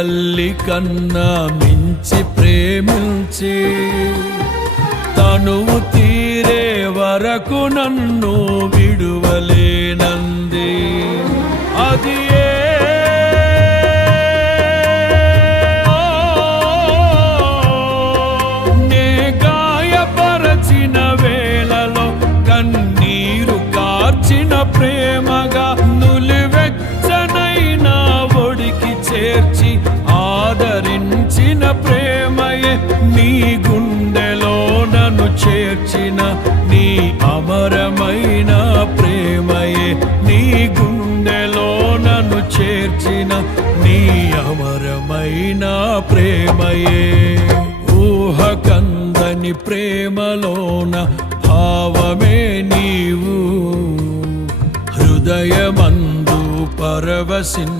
తల్లి కన్నా మించి ప్రేమించి తనువు తీరే వరకు నన్ను విడువలేనంది. అది నే గాయపరచిన వేళలో కన్నీరు కార్చిన ప్రేమగా నులివెచ్చనైనా ఒడికి చేర్చి ఆదరించిన ప్రేమయే నీ గుండెలో నన్ను చేర్చిన నీ అమరమైన ప్రేమయే నీ గుండెలో నన్ను చేర్చిన నీ అమరమైన ప్రేమయే. ఊహకందని ప్రేమలోన భావమే నీవు హృదయమందు పరవశిన్